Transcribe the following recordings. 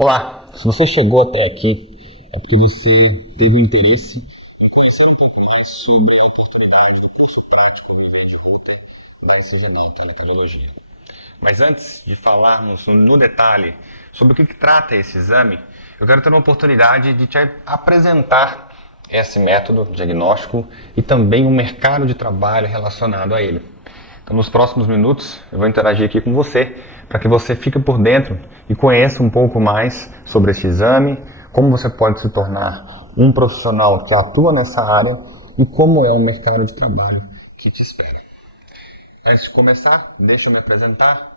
Olá, se você chegou até aqui é porque você teve um interesse em conhecer um pouco mais sobre a oportunidade do curso prático no Viver de Router da ECGNAL Telecardiologia. Mas antes de falarmos no detalhe sobre o que trata esse exame, eu quero ter uma oportunidade de te apresentar esse método diagnóstico e também o mercado de trabalho relacionado a ele. Então, nos próximos minutos, eu vou interagir aqui com você para que você fique por dentro e conheça um pouco mais sobre esse exame, como você pode se tornar um profissional que atua nessa área e como é o mercado de trabalho que te espera. Antes de começar, deixa eu me apresentar.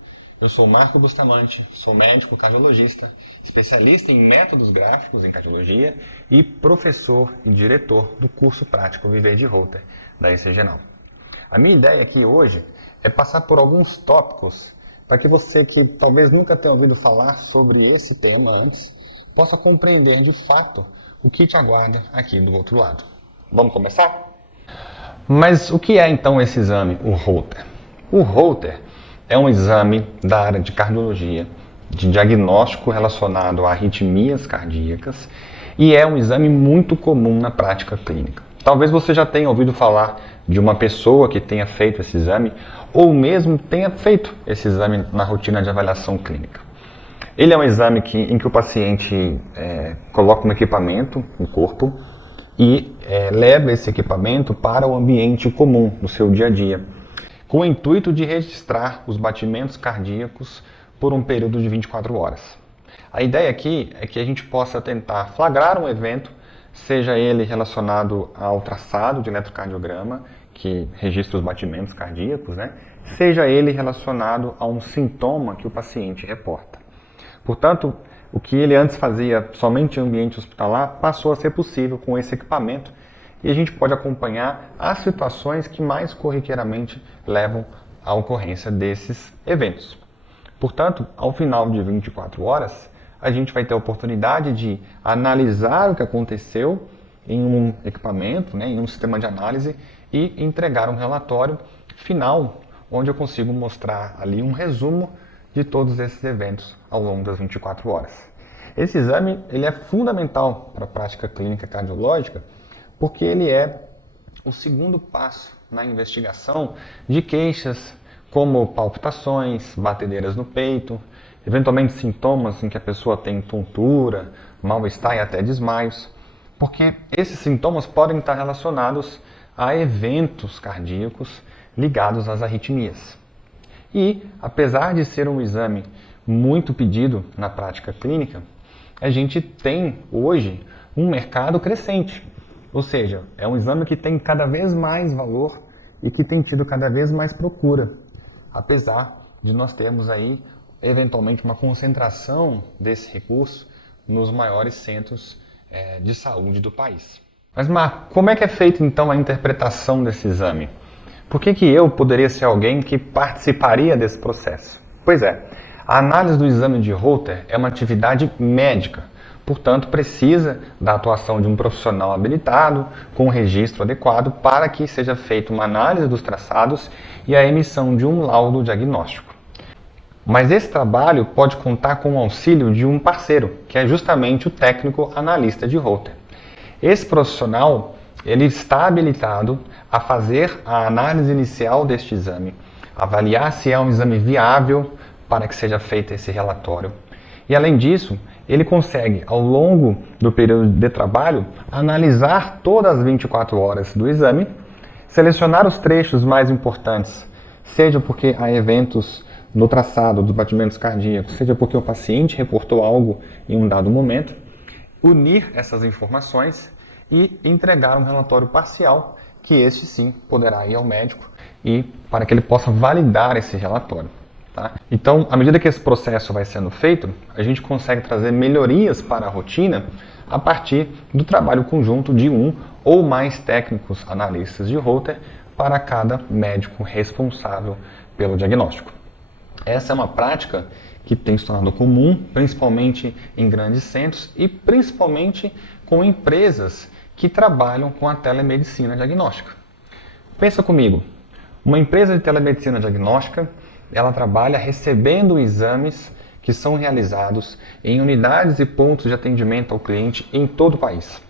Eu sou Marco Bustamante, sou médico cardiologista, especialista em métodos gráficos em cardiologia e professor e diretor do curso prático Viver de Router da ECGNAL. A minha ideia aqui hoje é passar por alguns tópicos para que você que talvez nunca tenha ouvido falar sobre esse tema antes, possa compreender de fato o que te aguarda aqui do outro lado. Vamos começar? Mas o que é então esse exame, o Holter? O Holter é um exame da área de cardiologia, de diagnóstico relacionado a arritmias cardíacas e é um exame muito comum na prática clínica. Talvez você já tenha ouvido falar de uma pessoa que tenha feito esse exame ou mesmo tenha feito esse exame na rotina de avaliação clínica. Ele é um exame em que o paciente coloca um equipamento no corpo e leva esse equipamento para o ambiente comum do seu dia a dia, com o intuito de registrar os batimentos cardíacos por um período de 24 horas. A ideia aqui é que a gente possa tentar flagrar um evento, seja ele relacionado ao traçado de eletrocardiograma, que registra os batimentos cardíacos, seja ele relacionado a um sintoma que o paciente reporta. Portanto, o que ele antes fazia somente em ambiente hospitalar passou a ser possível com esse equipamento e a gente pode acompanhar as situações que mais corriqueiramente levam à ocorrência desses eventos. Portanto, ao final de 24 horas, a gente vai ter a oportunidade de analisar o que aconteceu em um equipamento, em um sistema de análise e entregar um relatório final, onde eu consigo mostrar ali um resumo de todos esses eventos ao longo das 24 horas. Esse exame ele é fundamental para a prática clínica cardiológica, porque ele é o segundo passo na investigação de queixas como palpitações, batedeiras no peito, eventualmente sintomas em que a pessoa tem tontura, mal-estar e até desmaios, porque esses sintomas podem estar relacionados a eventos cardíacos ligados às arritmias. E, apesar de ser um exame muito pedido na prática clínica, a gente tem hoje um mercado crescente. Ou seja, é um exame que tem cada vez mais valor e que tem tido cada vez mais procura. Apesar de nós termos aí, eventualmente, uma concentração desse recurso nos maiores centros de saúde do país. Mas, Marco, como é que é feita então a interpretação desse exame? Por que eu poderia ser alguém que participaria desse processo? Pois é, a análise do exame de Holter é uma atividade médica, portanto precisa da atuação de um profissional habilitado, com um registro adequado para que seja feita uma análise dos traçados e a emissão de um laudo diagnóstico. Mas esse trabalho pode contar com o auxílio de um parceiro, que é justamente o técnico analista de Holter. Esse profissional ele está habilitado a fazer a análise inicial deste exame, avaliar se é um exame viável para que seja feito esse relatório. E além disso, ele consegue, ao longo do período de trabalho, analisar todas as 24 horas do exame, selecionar os trechos mais importantes, seja porque há eventos no traçado dos batimentos cardíacos, seja porque o paciente reportou algo em um dado momento, unir essas informações e entregar um relatório parcial, que este sim poderá ir ao médico e para que ele possa validar esse relatório. Tá? Então, à medida que esse processo vai sendo feito, a gente consegue trazer melhorias para a rotina a partir do trabalho conjunto de um ou mais técnicos analistas de Holter para cada médico responsável pelo diagnóstico. Essa é uma prática que tem se tornado comum, principalmente em grandes centros e principalmente com empresas que trabalham com a telemedicina diagnóstica. Pensa comigo, uma empresa de telemedicina diagnóstica, ela trabalha recebendo exames que são realizados em unidades e pontos de atendimento ao cliente em todo o país.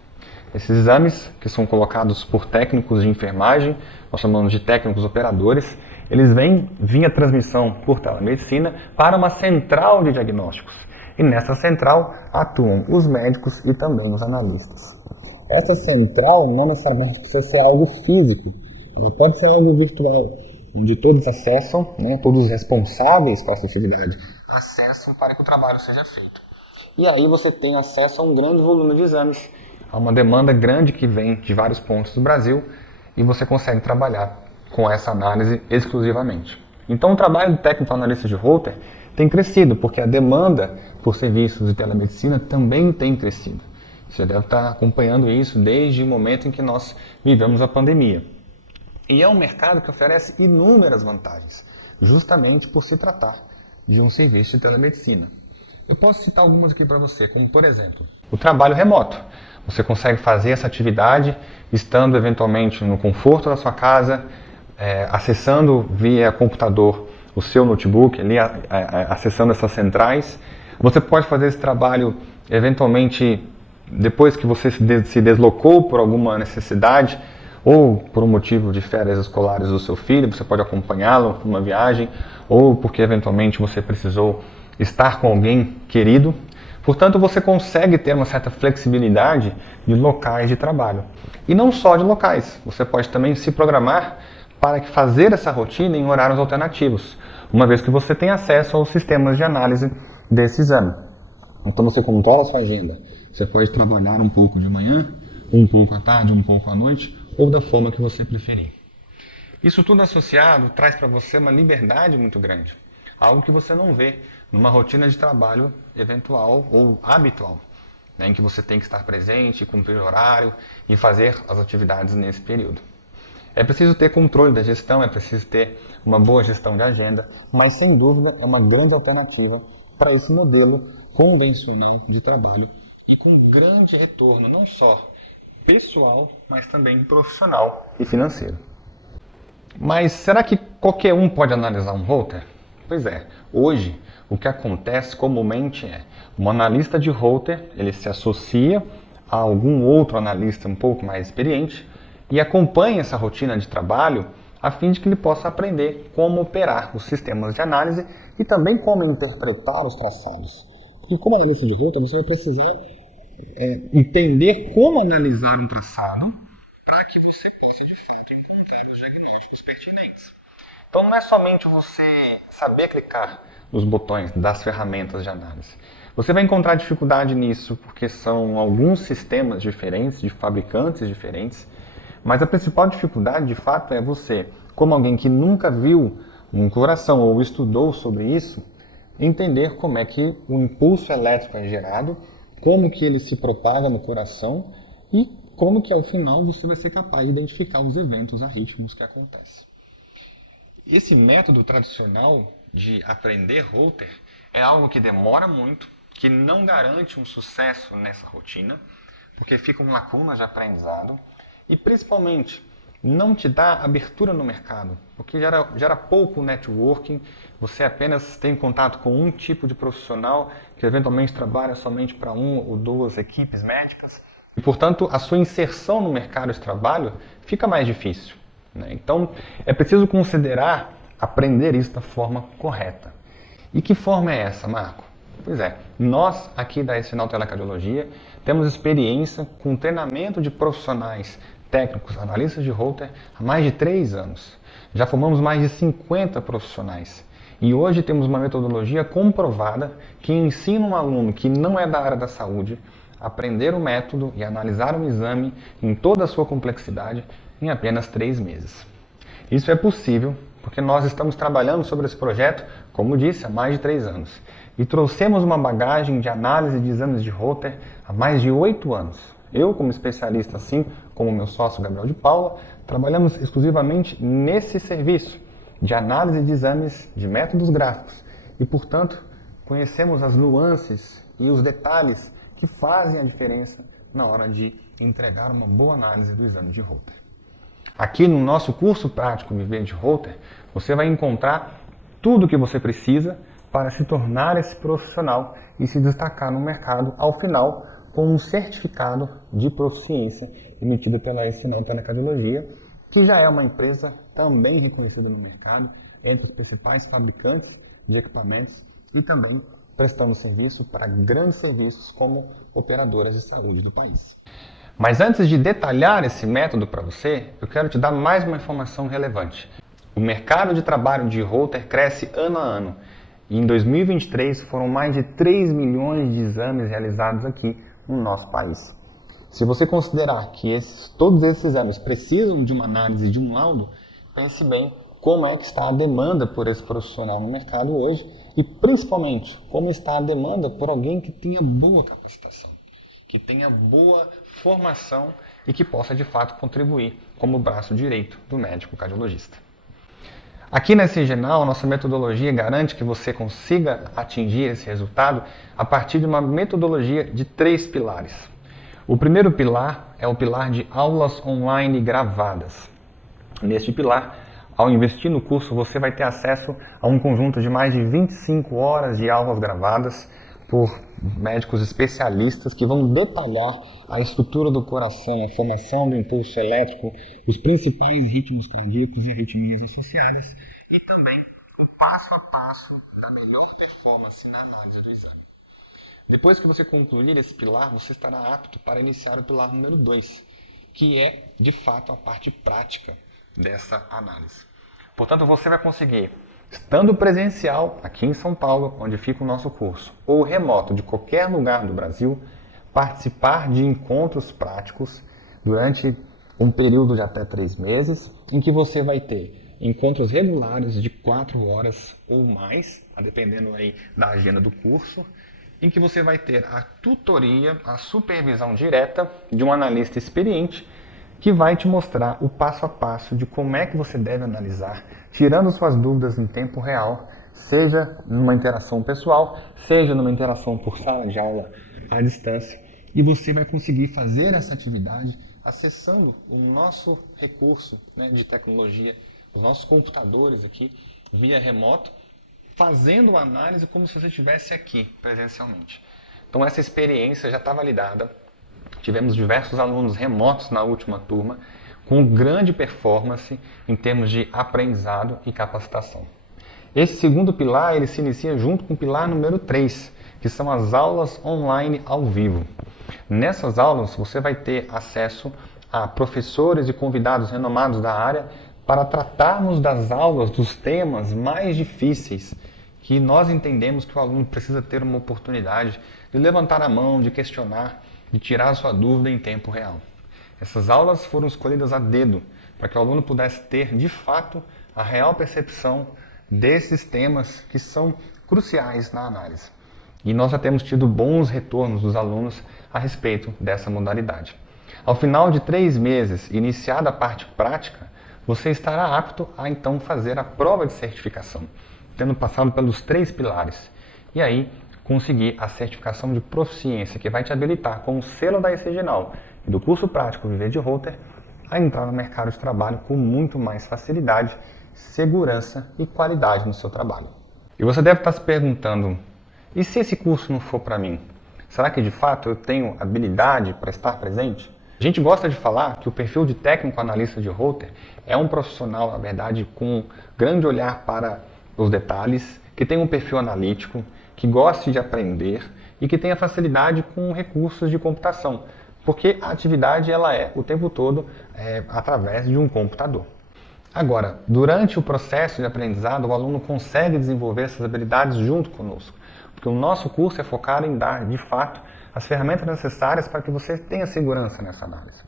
Esses exames, que são colocados por técnicos de enfermagem, nós chamamos de técnicos operadores, eles vêm via transmissão por telemedicina para uma central de diagnósticos. E nessa central atuam os médicos e também os analistas. Essa central não necessariamente precisa ser algo físico, ela pode ser algo virtual, onde todos acessam, todos os responsáveis com essa atividade acessam para que o trabalho seja feito. E aí você tem acesso a um grande volume de exames, a uma demanda grande que vem de vários pontos do Brasil e você consegue trabalhar com essa análise exclusivamente. Então o trabalho do técnico analista de Holter tem crescido, porque a demanda por serviços de telemedicina também tem crescido. Você deve estar acompanhando isso desde o momento em que nós vivemos a pandemia. E é um mercado que oferece inúmeras vantagens, justamente por se tratar de um serviço de telemedicina. Eu posso citar algumas aqui para você, como por exemplo, o trabalho remoto. Você consegue fazer essa atividade estando eventualmente no conforto da sua casa, acessando via computador o seu notebook, ali, acessando essas centrais. Você pode fazer esse trabalho eventualmente depois que você se deslocou por alguma necessidade ou por um motivo de férias escolares do seu filho, você pode acompanhá-lo numa viagem, ou porque eventualmente você precisou estar com alguém querido. Portanto, você consegue ter uma certa flexibilidade de locais de trabalho. E não só de locais, você pode também se programar para fazer essa rotina em horários alternativos, uma vez que você tem acesso aos sistemas de análise desse exame. Então você controla a sua agenda. Você pode trabalhar um pouco de manhã, um pouco à tarde, um pouco à noite, ou da forma que você preferir. Isso tudo associado traz para você uma liberdade muito grande, algo que você não vê numa rotina de trabalho eventual ou habitual, em que você tem que estar presente, cumprir horário e fazer as atividades nesse período. É preciso ter controle da gestão, é preciso ter uma boa gestão de agenda, mas sem dúvida é uma grande alternativa para esse modelo convencional de trabalho e com grande retorno, não só pessoal, mas também profissional e financeiro. Mas será que qualquer um pode analisar um Holter? Pois é, hoje o que acontece comumente é um analista de Holter, ele se associa a algum outro analista um pouco mais experiente e acompanha essa rotina de trabalho a fim de que ele possa aprender como operar os sistemas de análise e também como interpretar os traçados. Porque como analista de Holter, você vai precisar entender como analisar um traçado para que você possa de fato encontrar os diagnósticos pertinentes. Então não é somente você saber clicar nos botões das ferramentas de análise. Você vai encontrar dificuldade nisso porque são alguns sistemas diferentes, de fabricantes diferentes, mas a principal dificuldade de fato é você, como alguém que nunca viu um coração ou estudou sobre isso, entender como é que o impulso elétrico é gerado, como que ele se propaga no coração e como que ao final você vai ser capaz de identificar os eventos arrítmicos que acontecem. Esse método tradicional de aprender Holter é algo que demora muito, que não garante um sucesso nessa rotina, porque ficam lacunas de aprendizado e principalmente não te dá abertura no mercado, porque gera pouco networking, você apenas tem contato com um tipo de profissional que eventualmente trabalha somente para uma ou duas equipes médicas e, portanto, a sua inserção no mercado de trabalho fica mais difícil. Então, é preciso considerar aprender isso da forma correta. E que forma é essa, Marco? Pois é, nós aqui da Sinal Telecardiologia temos experiência com treinamento de profissionais técnicos, analistas de Holter, há mais de 3 anos. Já formamos mais de 50 profissionais. E hoje temos uma metodologia comprovada que ensina um aluno que não é da área da saúde a aprender o método e analisar um exame em toda a sua complexidade em apenas 3 meses. Isso é possível porque nós estamos trabalhando sobre esse projeto, como disse, há mais de 3 anos. E trouxemos uma bagagem de análise de exames de Holter há mais de 8 anos. Eu, como especialista, assim como meu sócio Gabriel de Paula, trabalhamos exclusivamente nesse serviço de análise de exames de métodos gráficos e, portanto, conhecemos as nuances e os detalhes que fazem a diferença na hora de entregar uma boa análise do exame de Holter. Aqui no nosso curso prático Viver de Holter, você vai encontrar tudo o que você precisa para se tornar esse profissional e se destacar no mercado, ao final, com um certificado de proficiência emitido pela Sinal Telecardiologia, que já é uma empresa também reconhecida no mercado, entre os principais fabricantes de equipamentos e também prestando serviço para grandes serviços como operadoras de saúde do país. Mas antes de detalhar esse método para você, eu quero te dar mais uma informação relevante. O mercado de trabalho de Holter cresce ano a ano. E em 2023 foram mais de 3 milhões de exames realizados aqui no nosso país. Se você considerar que todos esses exames precisam de uma análise de um laudo, pense bem como é que está a demanda por esse profissional no mercado hoje e principalmente como está a demanda por alguém que tenha boa capacitação, que tenha boa formação e que possa de fato contribuir como braço direito do médico cardiologista. Aqui na Sigenal, a nossa metodologia garante que você consiga atingir esse resultado a partir de uma metodologia de 3 pilares. O primeiro pilar é o pilar de aulas online gravadas. Neste pilar, ao investir no curso, você vai ter acesso a um conjunto de mais de 25 horas de aulas gravadas por médicos especialistas que vão detalhar a estrutura do coração, a formação do impulso elétrico, os principais ritmos cardíacos e arritmias associadas e também o passo a passo da melhor performance na análise do exame. Depois que você concluir esse pilar, você estará apto para iniciar o pilar número 2, que é, de fato, a parte prática dessa análise. Portanto, você vai conseguir, estando presencial aqui em São Paulo, onde fica o nosso curso, ou remoto de qualquer lugar do Brasil, participar de encontros práticos durante um período de até 3 meses, em que você vai ter encontros regulares de 4 horas ou mais, dependendo aí da agenda do curso, em que você vai ter a tutoria, a supervisão direta de um analista experiente que vai te mostrar o passo a passo de como é que você deve analisar, tirando suas dúvidas em tempo real, seja numa interação pessoal, seja numa interação por sala de aula à distância, e você vai conseguir fazer essa atividade acessando o nosso recurso, de tecnologia, os nossos computadores aqui, via remoto, fazendo a análise como se você estivesse aqui, presencialmente. Então essa experiência já está validada. Tivemos diversos alunos remotos na última turma, com grande performance em termos de aprendizado e capacitação. Esse segundo pilar ele se inicia junto com o pilar número 3, que são as aulas online ao vivo. Nessas aulas você vai ter acesso a professores e convidados renomados da área para tratarmos das aulas dos temas mais difíceis que nós entendemos que o aluno precisa ter uma oportunidade de levantar a mão, de questionar, de tirar a sua dúvida em tempo real. Essas aulas foram escolhidas a dedo para que o aluno pudesse ter, de fato, a real percepção desses temas que são cruciais na análise. E nós já temos tido bons retornos dos alunos a respeito dessa modalidade. Ao final de 3 meses, iniciada a parte prática, você estará apto a então fazer a prova de certificação, tendo passado pelos 3 pilares. E aí, conseguir a certificação de proficiência, que vai te habilitar com o selo da ECGenal e do curso prático Viver de Holter a entrar no mercado de trabalho com muito mais facilidade, segurança e qualidade no seu trabalho. E você deve estar se perguntando, e se esse curso não for para mim? Será que de fato eu tenho habilidade para estar presente? A gente gosta de falar que o perfil de técnico analista de Holter é um profissional, na verdade, com um grande olhar para os detalhes, que tem um perfil analítico, que goste de aprender e que tenha facilidade com recursos de computação, porque a atividade ela é o tempo todo através de um computador. Agora, durante o processo de aprendizado, o aluno consegue desenvolver essas habilidades junto conosco, porque o nosso curso é focado em dar, de fato, as ferramentas necessárias para que você tenha segurança nessa análise.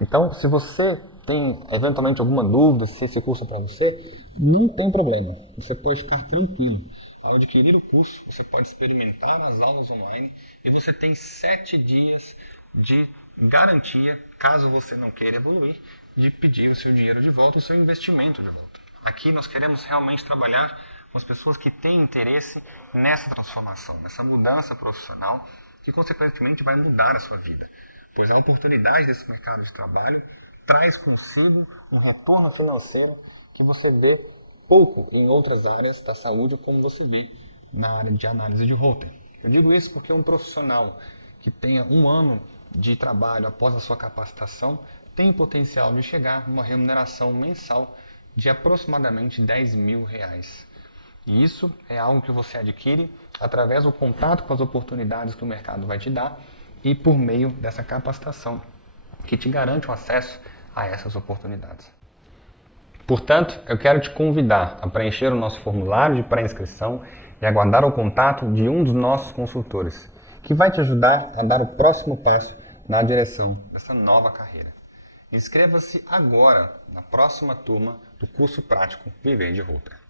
Então, se você tem eventualmente alguma dúvida se esse curso é para você, não tem problema, você pode ficar tranquilo. Ao adquirir o curso, você pode experimentar as aulas online e você tem 7 dias de garantia, caso você não queira evoluir, de pedir o seu dinheiro de volta, o seu investimento de volta. Aqui nós queremos realmente trabalhar com as pessoas que têm interesse nessa transformação, nessa mudança profissional, que consequentemente vai mudar a sua vida, pois a oportunidade desse mercado de trabalho traz consigo um retorno financeiro que você vê pouco em outras áreas da saúde, como você vê na área de análise de Holter. Eu digo isso porque um profissional que tenha 1 ano de trabalho após a sua capacitação tem o potencial de chegar a uma remuneração mensal de aproximadamente R$ 10.000. E isso é algo que você adquire através do contato com as oportunidades que o mercado vai te dar e por meio dessa capacitação que te garante o acesso a essas oportunidades. Portanto, eu quero te convidar a preencher o nosso formulário de pré-inscrição e aguardar o contato de um dos nossos consultores, que vai te ajudar a dar o próximo passo na direção dessa nova carreira. Inscreva-se agora na próxima turma do curso prático Viver de Holter.